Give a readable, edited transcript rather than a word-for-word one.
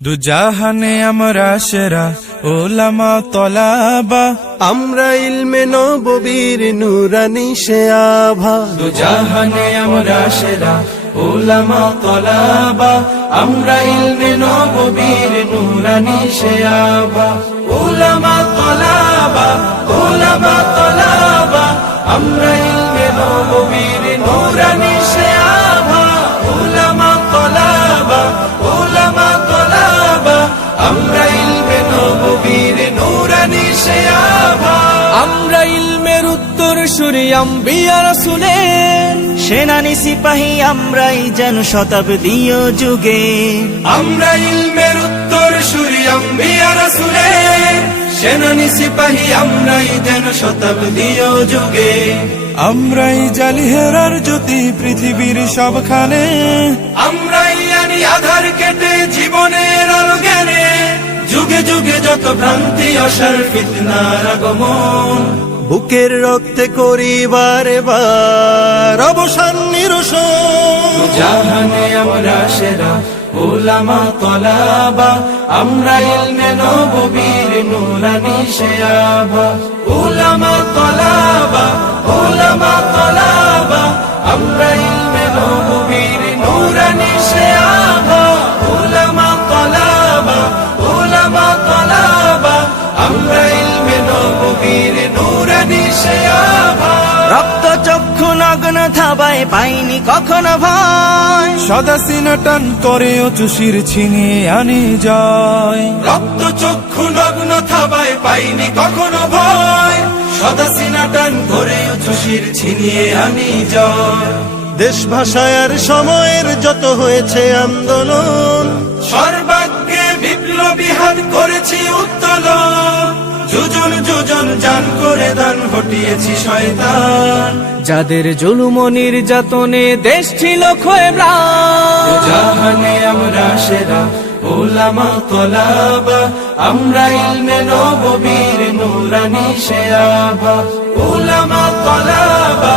দুজাহানে আমরা সেরা উলামা তলাবা, আমরা ইলমে নববীর নুরানি সে আভা। দুজাহানে আমরা সেরা উলামা তলাবা, আমরা ইলমে নববীর নুরানি সে আভা। উলামা তলাবা, উলামা তলাবা, আমরা ইলমে নববীর নুরানি সে আভা। উলামা তলাবা, উলামা তলাবা, আমরা ইলমে নববীর নুরানি সে আভা। আমরা ইলমের উত্তর সূরি আম্বিয়া রাসূলের, সেনানি সিপাহী আমরাই যেন শতাব্দীয় যুগে। আমরা ইলমের উত্তর সূরি আম্বিয়া রাসূলের, সেনানি সিপাহী আমরাই যেন শতাব্দীয় যুগে। আমরাই জালিহেরার জ্যোতি পৃথিবীর সবখানে, আমরাই আনি আধার কেটে জীবনের আলো জ্ঞানে। যুগে যুগে যত ভ্রান্তি অসার ফিতনার আগমন, বুকের রক্তে করিবার এবার অবসান নিরসন। জাহানে আমরা সেরা উলামা তলাবা, আমরা ইলমে নববীর নুরানি সে আভা। উলামা তলাবা, উলামা তলাবা, আমরা ইলমে নববীর নুরানি সে আভা। উলামা তলাবা, উলামা তলাবা, আমরা ইলমে নববীর নুরানি সে আভা। রক্ত চক্ষু নগ্ন থাবায় পাইনি কখনো ভয়, সদা সিনা টান করে চুষির ছিনিয়ে আনি যায়। রক্ত চক্ষু নগ্ন থাবায় পাইনি কখনো ভয়, সদা সিনা টান করে চুষির ছিনিয়ে আনি যায়। দেশ ভাষায় আর সময়ের যত হয়েছে আন্দোলন, সর্বাগ্রে বিপ্লবী হাত করেছি উত্তোলন। যোজন যোজন জান করে দান হটিয়েছি শয়তান, যাদের জুলুম ও নির্যাতনে দেশ ছিল ক্ষয়ে ম্লান। জাহানে আমরা সেরা উলামা তলাবা, আমরা ইলমে নববীর নুরানি সে আভা। উলামা তলাবা,